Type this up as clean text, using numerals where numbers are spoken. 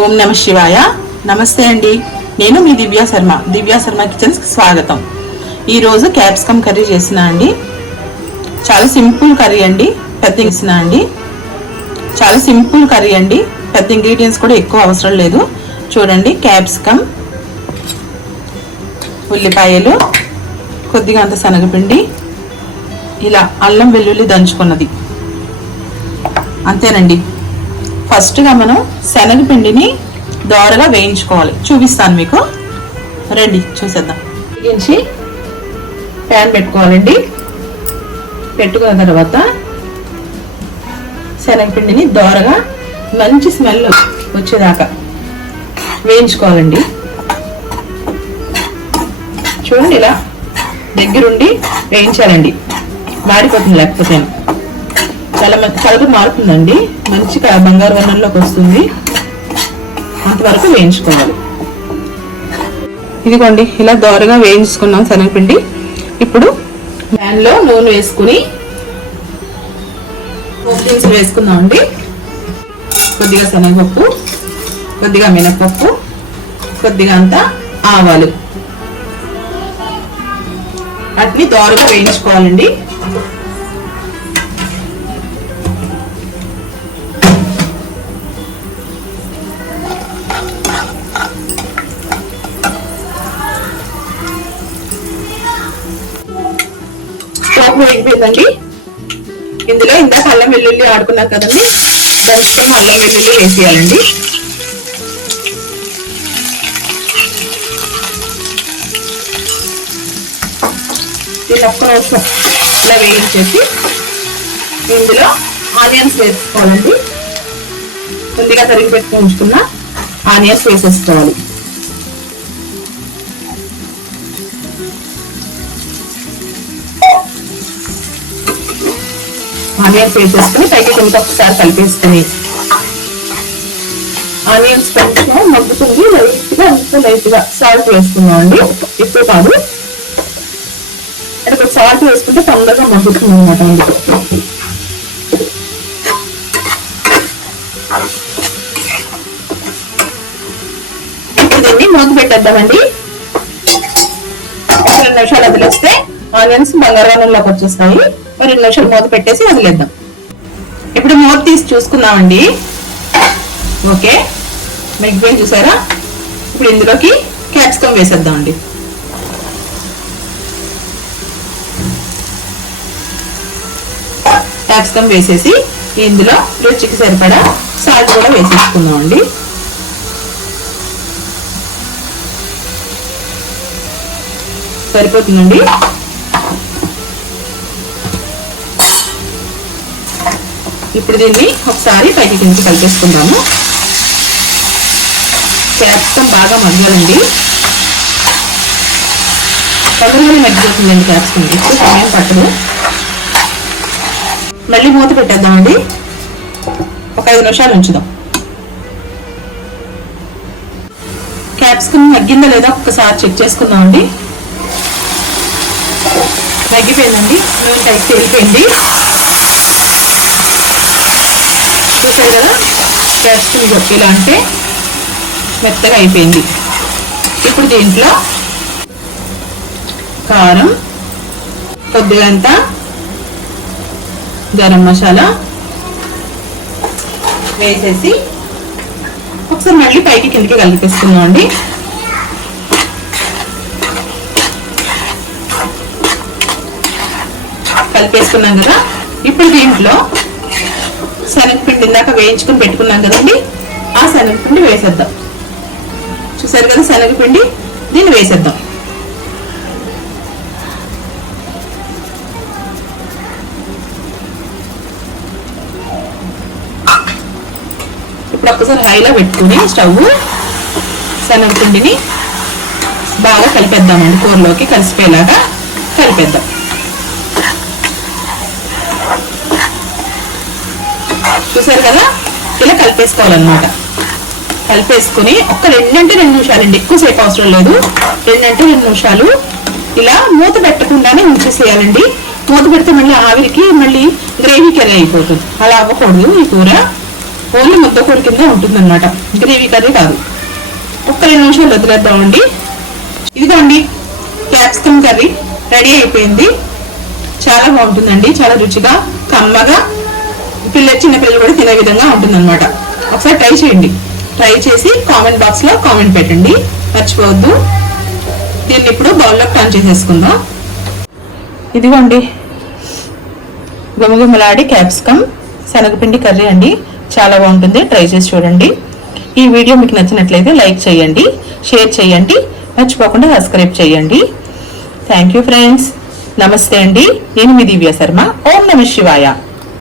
ఓం నమ శివాయ. నమస్తే అండి, నేను మీ దివ్యా శర్మ కిచెన్స్ కి స్వాగతం. ఈరోజు క్యాప్సికమ్ కర్రీ చేసిన అండి. చాలా సింపుల్ కర్రీ అండి, పెద్ద చేసిన అండి. చాలా సింపుల్ కర్రీ అండి, పెద్ద ఇంగ్రీడియంట్స్ కూడా ఎక్కువ అవసరం లేదు. చూడండి, క్యాప్సికమ్, ఉల్లిపాయలు, కొద్దిగా అంత శనగపిండి, ఇలా అల్లం వెల్లుల్లి దంచుకున్నది, అంతేనండి. ఫస్ట్గా మనం శనగపిండిని దోరగా వేయించుకోవాలి. చూపిస్తాను మీకు, రండి చూసేద్దాం. వేయించి ప్యాన్ పెట్టుకోవాలండి. పెట్టుకున్న తర్వాత శనగపిండిని దోరగా మంచి స్మెల్ వచ్చేదాకా వేయించుకోవాలండి. చూడండి, ఇలా దగ్గరుండి వేయించాలండి, మాడిపోతుంది లేకపోతే. చాలా కలర్ మారుతుందండి, మంచి బంగారు వర్ణంలోకి వస్తుంది. అంతవరకు వేయించుకోవాలి. ఇదిగోండి, ఇలా దోరగా వేయించుకున్నాం శనగపిండి. ఇప్పుడు ప్యాన్ లో నూనె వేసుకుని దినుసులు వేసుకుందాం అండి. కొద్దిగా శనగపప్పు, కొద్దిగా మినపప్పు, కొద్దిగా అంతా ఆవాలు, వాటిని దోరగా వేయించుకోవాలండి. వేగిపోయిందండి. ఇందులో ఇందాక అల్లం వెల్లుల్లి ఆడుకున్నాం కదండి, దానికి అల్లం వెల్లుల్లి వేసేయాలండి. దీన్ని ఒక్క నిమిషం ఇలా వేయించేసి ఇందులో ఆనియన్స్ వేసుకోవాలండి. కొద్దిగా తరిగి పెట్టుకుని ఉంచుకున్న ఆనియన్స్ వేసేసుకోవాలి. ఆనియన్స్ వేసేసుకుని పైకి కొంచెం ఒకసారి కలిపేసుకుని, ఆనియన్స్ కొంచెం మగ్గుతుంది, లైట్గా సాల్ట్ వేసుకున్నాం అండి, ఎక్కువ కాదు. అంటే సాల్ట్ వేసుకుంటే తొందరగా మగ్గుతుంది అనమాట. ఇప్పుడు దీన్ని మూత పెట్టేద్దామండి. 2 నిమిషాలు వదిలేస్తే ఆనియన్స్ బంగారు రంగులోకి వచ్చేస్తాయి. 2 నిమిషాలు మూత పెట్టేసి వదిలేద్దాం. ఇప్పుడు మూత తీసి చూసుకుందామండి. ఓకే, మగ్గిపోయింది చూసారా. ఇప్పుడు ఇందులోకి క్యాప్సికమ్ వేసేద్దామండి. క్యాప్సికమ్ వేసేసి ఇందులో రుచికి సరిపడా సాల్ట్ కూడా వేసేసుకుందామండి. సరిపోతుందండి. ఇప్పుడు దీన్ని ఒకసారి పైకి కిందకి కలిపేసుకుందాము. క్యాప్సికమ్ బాగా మగ్గాలండి, తొందరగానే మగ్గిపోతుందండి క్యాప్సికమ్, ఎక్కువ సమయం పట్టదు. మళ్ళీ మూత పెట్టేద్దామండి, ఒక 5 నిమిషాలు ఉంచుదాం. క్యాప్సికమ్ మగ్గిందా లేదా ఒకసారి చెక్ చేసుకుందామండి. మగ్గిపోయిందండి, నూనె పైకి వెళ్ళిపోయింది. చూసారు కదా, క్యాప్సికమ్ ఇలా అంటే మెత్తగా అయిపోయింది. ఇప్పుడు దీంట్లో కారం, కొద్దిగా అంత గరం మసాలా వేసేసి ఒకసారి మళ్ళీ పైకి కిందకి కలిపేసుకున్నాం అండి. కలిపేసుకున్నాం కదా. ఇప్పుడు దీంట్లో శనగపిండి ఇందాక వేయించుకుని పెట్టుకున్నాం కదండి, ఆ శనగపిండి వేసేద్దాం. చూసారు కదా శనగపిండి, దీన్ని వేసేద్దాం. ఇప్పుడు ఒక్కసారి హైలో పెట్టుకుని స్టవ్ శనగపిండిని బాగా కలిపేద్దామండి. కూరలోకి కలిసిపోయేలాగా కలిపేద్దాం. చూసారు కదా, ఇలా కలిపేసుకోవాలన్నమాట. కలిపేసుకుని ఒక 2 నిమిషాలండి, ఎక్కువసేపు అవసరం లేదు. 2 నిమిషాలు ఇలా మూత పెట్టకుండానే ఉంచేసేయాలండి. మూత పెడితే మళ్ళీ ఆవిరికి మళ్ళీ గ్రేవీ కర్రీ అయిపోతుంది. అలా అవ్వకూడదు ఈ కూర. ఓన్లీ ముద్దకూర కింద ఉంటుంది అనమాట, గ్రేవీ కర్రీ కాదు. ఒక్క 2 నిమిషాలు వదిలేద్దామండి. ఇదిగోండి క్యాప్సికమ్ కర్రీ రెడీ అయిపోయింది. చాలా బాగుంటుందండి, చాలా రుచిగా కమ్మగా చిన్నపిల్లలు కూడా తినే విధంగా ఉంటుందన్నమాట. ఒకసారి ట్రై చేయండి. ట్రై చేసి కామెంట్ బాక్స్ లో కామెంట్ పెట్టండి, మర్చిపోవద్దు. దీన్ని ఇప్పుడు బౌల్లోకి టర్న్ చేసేసుకుందాం. ఇదిగోండి గుమగుమలాడి క్యాప్సికమ్ శనగపిండి కర్రీ అండి, చాలా బాగుంటుంది. ట్రై చేసి చూడండి. ఈ వీడియో మీకు నచ్చినట్లయితే లైక్ చేయండి, షేర్ చేయండి, మర్చిపోకుండా సబ్స్క్రైబ్ చేయండి. Thank you friends. నమస్తే అండి. నేను మీ దివ్య శర్మ. ఓం నమః శివాయ.